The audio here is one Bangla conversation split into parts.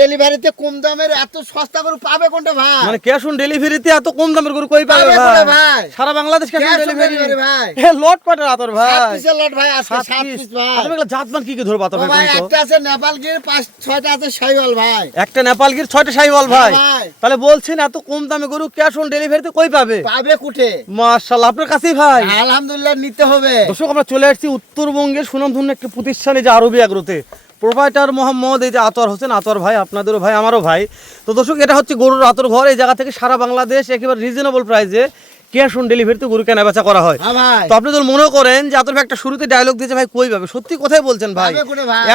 ডেলিভারিতে কম দামের এত সস্তা গরু পাবে কোনটা ভাই? মানে ক্যাশ অন ডেলিভারিতে এত কম দামের গরু কই পাবে ভাই? সারা বাংলাদেশ ক্যাশ অন ডেলিভারি ভাই। এ লট কয়টা আতর ভাই? 7 পিসের লট ভাই, আজকে 7 পিস ভাই। আপনি এগুলা জাতমান কি কি ধরবা আতর ভাই? ভাই একটা আছে নেপালগির, 5-6টা আছে শাহিওয়াল ভাই। একটা নেপালগির 6টা শাহিওয়াল ভাই। তাহলে বলছেন এত কম দামে গরু ক্যাশ অন ডেলিভারিতে কই পাবে? পাবে কোঠে? মাশাআল্লাহ, আপনার কাছেই ভাই। আলহামদুলিল্লাহ, নিতে হবে। দর্শক, আমরা চলে আসছি উত্তরবঙ্গের সুনামধন্য একটা প্রতিষ্ঠান, এই যে আরবি এগ্রোতে। প্রোভাইডার মোহাম্মদ এই যে আতর হোসেন, আতর ভাই আপনাদেরও ভাই, আমারও ভাই। তো দর্শক, এটা হচ্ছে গরুর আতর ঘর। এই জায়গা থেকে সারা বাংলাদেশ একেবারে রিজনেবল প্রাইসে ক্যাশ অন ডেলিভারিতে গরু কেনা বেচা করা হয়। তো আপনি যদি মনে করেন যে আতর ভাই একটা শুরুতে ডায়লগ দিয়েছে ভাই কই পাবে, সত্যি কথাই বলছেন ভাই,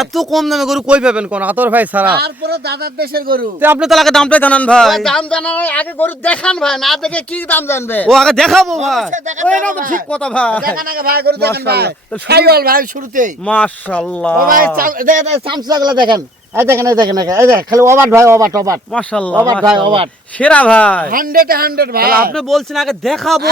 এত কম দামে গরু কই পাবেন কোন আতর ভাই ছাড়া? তারপরে দাদার দেশের গরু। তো আপনি তো আগে দামটাই জানান ভাই। দাম জানার আগে গরু দেখান ভাই, না দেখে কি দাম জানবে? ও আগে দেখাবো ভাই, ওই না তো ঠিক কথা ভাই। দেখান আগে ভাই, গরু দেখান ভাই। শাহিওয়াল ভাই শুরুতেই। মাশাআল্লাহ। ও ভাই দেখেন চামচাগুলো দেখেন। এই দেখেন এই দেখেন এই দেখ, খালি ওবাট ভাই, ওবাট। মাশাআল্লাহ, ওবাট ভাই, ওবাট সেরা ভাই। 100 ভাই। আপনি বলছেন আগে দেখাবো,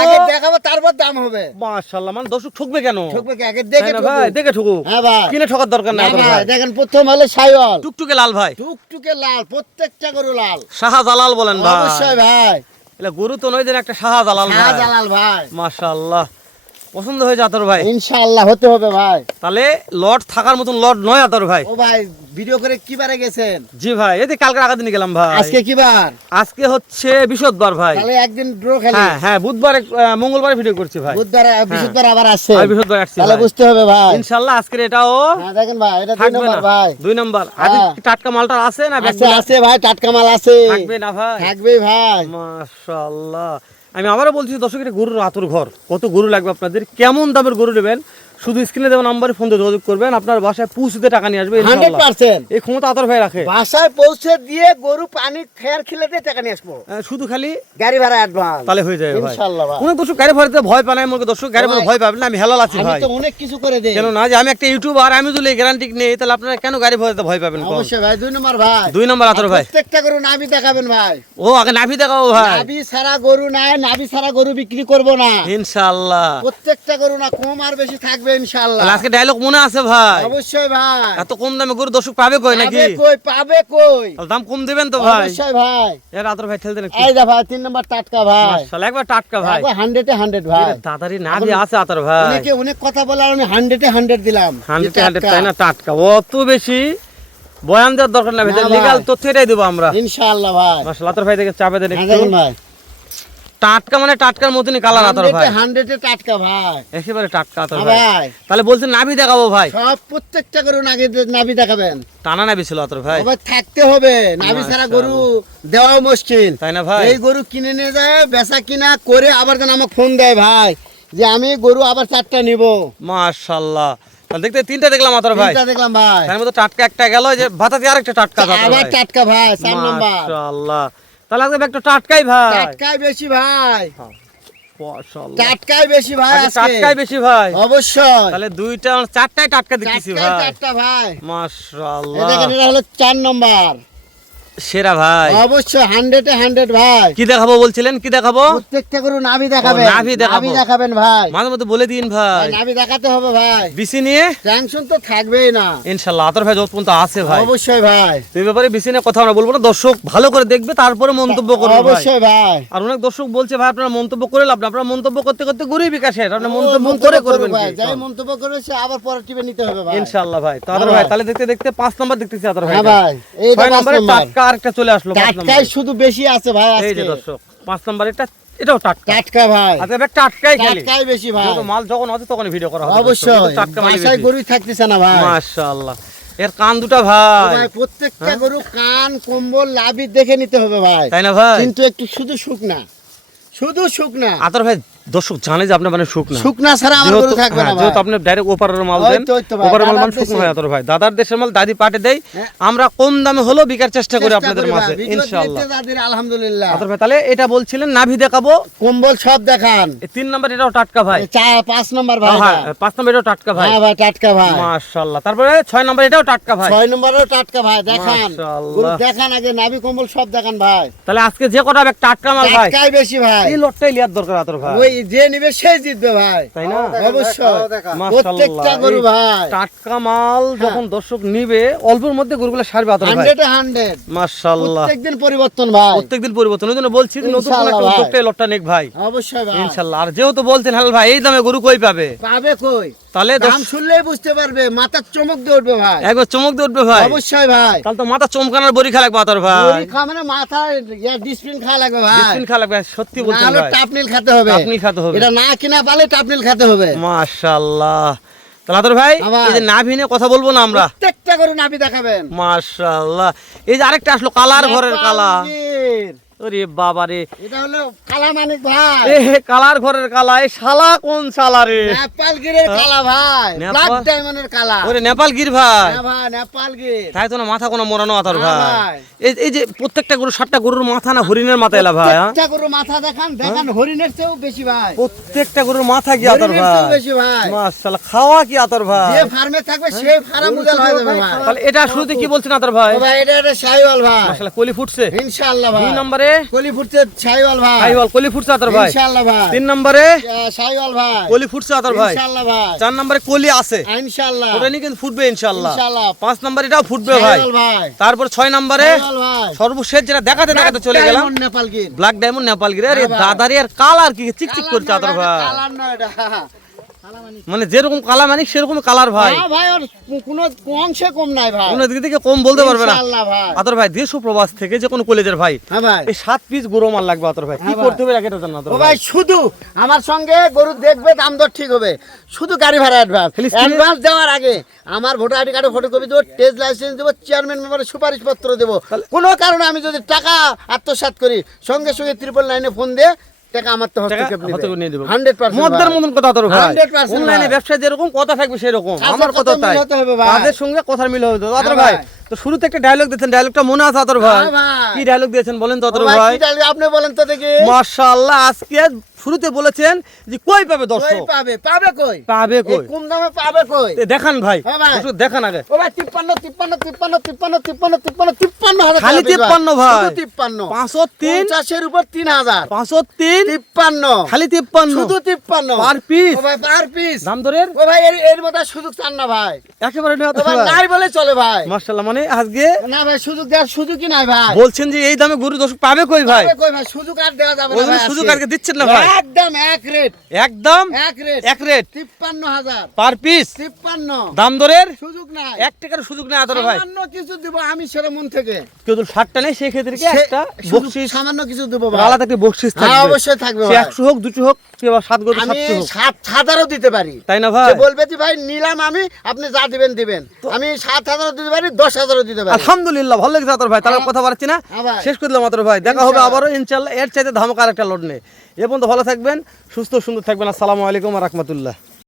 তারপর দাম হবে। মাশাআল্লাহ, মানে দর্শক ঠকবে কেন? ঠকবে কি? আগে দেখে ঠকবে ভাই, দেখে ঠকু। হ্যাঁ ভাই, কিনে ঠকার দরকার নাই ভাই। দেখেন প্রথম হলো শাহিওয়াল, টুকটুকে লাল ভাই, টুকটুকে লাল, প্রত্যেকটা গরু লাল। শাহজালাল বলেন ভাই? অবশ্যই ভাই, এটা গরু তো নয়, যেন একটা শাহজালাল ভাই। শাহজালাল ভাই, মাশাআল্লাহ, পছন্দ হয়েছে আতর ভাই? ইনশাআল্লাহ হতে হবে ভাই। তাহলে লট থাকার মতন লট নয় আতর ভাই। ও ভাই, ভিডিও করে কি বারে গেছেন? জি ভাই, এই যে কালকে আগের দিন গেলাম ভাই। আজকে কি বার? আজকে হচ্ছে বৃহস্পতিবার ভাই। তাহলে একদিন ড্র খেলি। হ্যাঁ, বুধবার মঙ্গলবারে ভিডিও করছি ভাই। বুধবার বৃহস্পতিবার আবার আসছে। বৃহস্পতিবার আসছে, তাহলে বুঝতে হবে ভাই। ইনশাআল্লাহ আজকে এটাও। হ্যাঁ দেখেন ভাই, এটা 2 নম্বর ভাই। 2 নম্বর। আজ টাটকা মালটা আছে না? আছে ভাই, টাটকা মাল আছে। থাকবে না ভাই? থাকবে ভাই। মাশাআল্লাহ। আমি আবারও বলছি দর্শক, এটা গরুর আতর ঘর। কত গরু লাগবে আপনাদের, কেমন দামের গরু নেবেন, শুধু স্ক্রিনে দেওয়া নাম্বারে ফোন দিয়ে যোগাযোগ করবেন। আপনার বাসায় পৌঁছতে টাকা নিয়ে আসবে ইনশাআল্লাহ। 100% এই ক্ষমতা আতর ভাই রাখে। বাসায় পৌঁছে দিয়ে গরু পানি খেয়ার খিলাতে টাকা নিয়ে আসবো, শুধু খালি গাড়ি ভাড়া অ্যাডভান্স, তাহলে হয়ে যাবে ভাই ইনশাআল্লাহ ভাই। কোনো দর্শক গাড়ি ভাড়াতে ভয় পায় না, আমাকে দর্শক গাড়ি ভাড়া ভয় পাবেন না, আমি হেলাল আছি ভাই। আমি তো অনেক কিছু করে দেই। কেন না, যে আমি একটা ইউটিউবার, আমি যদি গ্যারান্টি নেই, তাহলে আপনারা কেন গাড়ি ভাড়াতে ভয় পাবেন? অবশ্যই ভাই, 2 নম্বর ভাই। 2 নম্বর আতর ভাই। প্রত্যেকটা গরু নাভি দেখাবেন ভাই। ও আগে নাভি দেখাও ভাই। নাভি ছাড়া গরু নাই, নাভি ছাড়া গরু বিক্রি করব না ইনশাআল্লাহ। প্রত্যেকটা গরু না কম আর বেশি থাকবে ইনশাআল্লাহ। আজকে ডায়লগ মনে আছে ভাই? অবশ্যই ভাই। এত কম দামে গরু দর্শক পাবে কই নাকি? পাবে কই? দাম কম দিবেন তো ভাই? অবশ্যই ভাই। এর আতর ভাই ঠেলতে নাকি? এই দা ভাই, 3 নম্বর টাটকা ভাই। মাশাআল্লাহ, একবার টাটকা ভাই, একবার 100 এ 100 ভাই। দাদারি নাভি আছে আতর ভাই। অনেক কথা বলার আমি 100 এ 100 দিলাম। 100 তাই না? টাটকা, অত বেশি বয়ান দেওয়ার দরকার নাই, লিগ্যাল তথ্য এটাই দেব আমরা ইনশাআল্লাহ ভাই। মাশাআল্লাহ, আতর ভাই দেখে চাপে দেন একটু। দেখেন ভাই, টাটকা মানে টাটকার মতনই কালার আতর ভাই। 100 এ টাটকা ভাই, একেবারে টাটকা আতর ভাই। ভাই। তাহলে বলছেন নাভি দেখাবো ভাই? সব প্রত্যেকটা গরু নাভি দেখাবেন। টানা নাভি ছিল আতর ভাই। ভাই থাকতে হবে, নাভি ছাড়া গরু দেওয়া মুশকিল, তাই না ভাই? এই গরু কিনে নিয়ে যায়, বেচা কিনা করে আবার যেন আমাকে ফোন দেয় ভাই যে আমি গরু আবার 4টা নিব। মাশাআল্লাহ, তাহলে দেখতে 3টা দেখলাম আতর ভাই। 3টা দেখলাম ভাই। তার মধ্যে টাটকা একটা গেল, যে ভাতাতে আরেকটা টাটকা আতর ভাই। আবার টাটকা ভাই, 4 নাম্বার। মাশাআল্লাহ, তাহলে আজকে একটা টাটকাই ভাই। টাটকাই বেশি ভাই, মাশাআল্লাহ, টাটকাই বেশি ভাই, আজকে আজকে টাটকাই বেশি ভাই। অবশ্যই। তাহলে 2টা 4টাই টাটকা দেখতেছি ভাই। টাটকা ভাই। মাশাআল্লাহ, এই দেখেন, এটা হলো 4 নাম্বার। সেরা ভাই। অবশ্যই 100 এ 100 ভাই। কি দেখাবো বলছিলেন? কি দেখাবো? প্রত্যেকটা গরু নাভি দেখাবেন। নাভি দেখাবেন ভাই। মাঝে মধ্যে বলে দিন ভাই। নাভি দেখাতে হবে ভাই। বিসি নিয়ে টেনশন তো থাকবেই না ইনশাআল্লাহ। আতর ভাই যত পর্যন্ত আছে ভাই, অবশ্যই ভাই। এই ব্যাপারে বিসি নিয়ে কথা আমরা বলবো না, দর্শক ভালো করে দেখবে তারপরে মন্তব্য করবে ভাই। অবশ্যই ভাই। আর অনেক দর্শক বলছে ভাই আপনারা মন্তব্য করে লাভ না, আপনারা মন্তব্য করতে করতে গরুই বিকাশের, আপনারা মন্তব্য করে করবেন ভাই। কি? যাই মন্তব্য করে সে আবার পরে টিপে নিতে হবে ভাই ইনশাআল্লাহ ভাই। তো আতর ভাই, তাহলে দেখতে দেখতে 5 নাম্বার দেখতেছি আতর ভাই। হ্যাঁ ভাই, এই 6 নম্বরে টাটকা আরেকটা চলে আসলো। 5 টাটকাই শুধু বেশি আছে ভাই আজকে। এই যে দর্শক, 5 নাম্বার এটাও টাটকা। টাটকা ভাই, আজকে একটা টাটকাই খালি, টাটকাই বেশি ভাই। যত মাল যখন আছে তখন ভিডিও করা হবে। অবশ্যই, টাটকা মাল বাসায় গরুই থাকতেছে না ভাই। মাশাআল্লাহ, এর কান দুটা ভাই। ভাই প্রত্যেকটা গরু কান কম্বল লাভি দেখে নিতে হবে ভাই, তাই না ভাই? কিন্তু একটু শুধু শুকনা। আতর ভাই দর্শক জানে যে আপনার মানে শুকনা ছাড়া আমার গরু থাকবে না ভাই। যেহেতু আপনি ডাইরেক্ট ওপারের মাল দেন, ওপারের মাল মানে শুকনো হয় আতর ভাই। দাদার দেশের মাল দাদি পাটে দেয়, আমরা কম দামে হলো বিকার চেষ্টা করি আপনাদের মাঝে ইনশাআল্লাহ। আলহামদুলিল্লাহ। আতর ভাই, তাহলে এটা বলছিলেন নাভি দেখাবো, কম্বল সব দেখান। 3 নাম্বার এটাও টাটকা ভাই। 5 নাম্বার ভাই। হ্যাঁ, 5 নাম্বার এটাও টাটকা ভাই। হ্যাঁ ভাই, টাটকা ভাই। মাশাআল্লাহ। তারপরে 6 নাম্বার এটাও টাটকা ভাই। 6 নম্বরেও টাটকা ভাই, দেখান মাশাআল্লাহ। গরু দেখান, আগে নাভি কম্বল সব দেখান ভাই। তাহলে আজকে যে কটা টাটকা মাল ভাই, টাটকাই বেশি ভাই। এই লটটাই লিয়ার দরকার আতর ভাই। ওই যে নিবে সেই জিতবে ভাই, তাই না? অবশ্যই প্রত্যেকটা মাশাআল্লাহ, গরু এই ভাই টাটকা মাল যখন দর্শক নিবে অল্পের মধ্যে গরুগুলো সারবে আতর ভাই। 100 মাশাআল্লাহ, প্রত্যেকদিন পরিবর্তন ভাই, প্রত্যেকদিন পরিবর্তন। ওই জন্য বলছি যে নতুন কোন একটা ইনশাআল্লাহ উদ্যোক্তা এই লটটা নেক ভাই, অবশ্যই ভাই। ইনশাআল্লাহ। আর যেহেতু বলছেন হালাল ভাই এই দামে গরু কই পাবে, পাবে কই, তাহলে দাম শুনলেই বুঝতে পারবে, মাথার চমক দিয়ে উঠবে ভাই, একবার চমক দিয়ে উঠবে ভাই। অবশ্যই ভাই। তাহলে তো মাথা চমকানোর বড়ি খেলা লাগবে আতর ভাই, বড়ি খাওয়া মানে মাথায় ডিসপ্লিন খাওয়া লাগবে ভাই, ডিসপ্লিন খেলা লাগবে, সত্যি না বলছেন হলে ভাই। টাপনিল খেতে হবে, টাপনিল খেতে হবে। এটা না কিনা পালে টাপনিল খেতে হবে। মাশাআল্লাহ। তাহলে আতর ভাই আবার। এই যে নাভি নিয়ে কথা বলবো না আমরা, প্রত্যেকটা গরু নাভি দেখাবেন। মাশাআল্লাহ। এই যে আরেকটা আসলো কালার ঘরের কালা, নেপালগির। ওরে বাবা রে, এটা হলো কালা মানিক ভাই, এ কালার ঘরের কালা, এই শালা কোন শালা রে? নেপালগিরের কালা ভাই, নেপাল- ব্ল্যাক ডায়মন্ডের কালা। ওরে নেপাল গির ভাই, হ্যাঁ ভাই, নেপালগির। তাই তো না, মাথা কোনো মোড়ানো আতর হ্যাঁ ভাই। ভাই। এই যে প্রত্যেকটা গরু 7টা গরুর মাথা না হরিণের মাথা এলা ভাই, হ্যাঁ? প্রত্যেকটা গরু মাথা দেখান, দেখান হরিণের চেয়েও বেশি ভাই, প্রত্যেকটা গরুর মাথা কি আতর হরিণের ভাই? চেয়েও বেশি ভাই। মাশাআল্লাহ, খাওয়া কি আতর ভাই? যে ফার্মে থাকবে সেই ফার্ম উজাল হয়ে যাবে ভাই। তাহলে এটা শুরুতে কি বলছেন আতর ভাই? ও ভাই, এটা একটা শাহিওয়াল ভাই, মাশাআল্লাহ, কলি ফুটছে। ইনশাআল্লাহ ভাই। 2 নম্বরে কলি ফুটছে শাহিওয়াল ভাই, সাইওয়াল কলি ফুটছে আতর ভাই। ইনশাআল্লাহ ভাই। 3 নম্বরে শাহিওয়াল ভাই, কলি ফুটছে আতর ভাই। ইনশাআল্লাহ ভাই। 4 নম্বরে কলি আছে, ইনশাআল্লাহ, ওটা নিয়ে কিন্তু ফুটবে ইনশাআল্লাহ। ইনশাআল্লাহ। 5 নম্বরে এটাও ফুটবে ভাই। শাহিওয়াল ভাই, তারপর 6 নম্বরে শাহিওয়াল ভাই। সর্বশেষ যেটা দেখাতে দেখাতে চলে গেলাম, ডায়মন্ড নেপালগির। ব্ল্যাক ডায়মন্ড নেপাল গিরে। আরে হ্যাঁ ভাই। দাদারে আর কালার কি চিকচিক কালার করছে না, আতর এটা ভাই, কালার নয় এটা। মানে যেরকম কালা মানিক সেরকম কালার ভাই, হ্যাঁ ভাই, ওর কোনো অংশে কম নাই ভাই, কোনো দিক থেকে কম বলতে পারবে না ইনশাআল্লাহ ভাই। আতর ভাই। দেশ ও প্রবাস থেকে যে কোনো কলেজের ভাই হ্যাঁ ভাই। এই 7 পিস গরু মাল লাগবে আতর ভাই, কি হ্যাঁ ভাই। করতে হবে একটা জানা আতর ও ভাই? ভাই, শুধু আমার সঙ্গে গরু দেখবে, দাম দর ঠিক হবে, শুধু গাড়ি ভাড়া অ্যাডভান্স। খালি স্ক্রিনে- অ্যাডভান্স দেওয়ার আগে আমার ভোটার আইডি কার্ডে ফটোকপি দেবো, টেস্ট লাইসেন্স দেবো, চেয়ারম্যান মেম্বারের সুপারিশ পত্র দেবো। কোনো কারণে আমি যদি টাকা আত্মসাৎ করি, সঙ্গে সঙ্গে 999 ফোন দিয়ে টাকা আমার তো হস্তক্ষেপ হাতে করে নিয়ে দেবো। 100%। মদ্দার মতন কথা আতর ভাই, 100% অনলাইনে ভাই। ব্যবসায় যেরকম কথা থাকবে সেরকম কাজের আমার কথা কথা মিল তাই, হতে হবে ভাই। তাদের সঙ্গে কথার মিল হবে তো আতর হ্যাঁ ভাই। ভাই। তো শুরুতে একটা ডায়লগ দিয়েছেন, ডায়লগটা মনে আছে আতর ভাই? হ্যাঁ ভাই। কি ডায়লগ দিয়েছেন বলেন তো আতর ও ভাই, ভাই? কি ডালি আপনি বলেন তো দেখি। মাশাআল্লাহ, আজকে শুরুতে বলেছেন যে কই পাবে কই দর্শক, পাবে, পাবে কই, পাবে এই কই, কম দামে পাবে কই। দেখান ভাই, হ্যাঁ ভাই। একটু দেখান আগে। ও ভাই, 53 হাজার খালি টাকা 53 ভাই। শুধু 53, 503 50 উপর 3000, 503 53, খালি 53 শুধু 53 পার পিস। ও ভাই, পার পিস। দাম দরের ও ভাই, এর মধ্যে সুযোগ চান না ভাই, একেবারে নেই ও আতর ভাই, ভাই। নাই বলে চলে ভাই, মাশাআল্লাহ, মানে আজকে না ভাই, সুযোগ দেওয়ার সুযোগই নাই ভাই। বলছেন যে এই দামে গরু দর্শক পাবে কই ভাই? পাবে কই ভাই, সুযোগ আর দেওয়া যাবে ওই না ভাই, সুযোগ আজকে। আজকে দিচ্ছেন না ভাই, একদম এক রেট, একদম এক রেট, এক রেট 53,000, পার পিস। 53, দাম দরের সুযোগ নাই, 1 টাকার সুযোগ নেই আতর ভাই। সামান্য কিছু দিব আমি সেটা মন থেকে, কেউ তো 60টা নেই, সেই ক্ষেত্রে কি সে- একটা শুধু বকশিস, সামান্য কিছু দিব ভাই। আলাদা একটা বকশিস হ্যাঁ, থাকবে, অবশ্যই থাকবে সে ভাই। 100 হোক 200 হোক কিংবা 7 গরু আমি 700 হোক, 7,000ও দিতে পারি, তাই না ভাই? সে বলবে যে ভাই নিলাম আমি, আপনি যা দিবেন দিবেন, আমি 7,000ও দিতে পারি, 10,000ও দিতে পারি। আলহামদুলিল্লাহ, ভালো লেগেছে আতর ভাই। তাহলে আর কথা বাড়ছি না, হ্যাঁ ভাই। শেষ করে দিলাম আতর ভাই। দেখা হবে ইনশাআল্লাহ। আবারও ইনশাআল্লাহ এর চাইতে ধামাকার একটা লড়নে। এ পর্যন্ত ভালো থাকবেন, সুস্থ সুন্দর থাকবেন। আসসালামু আলাইকুম ওয়া রাহমাতুল্লাহ।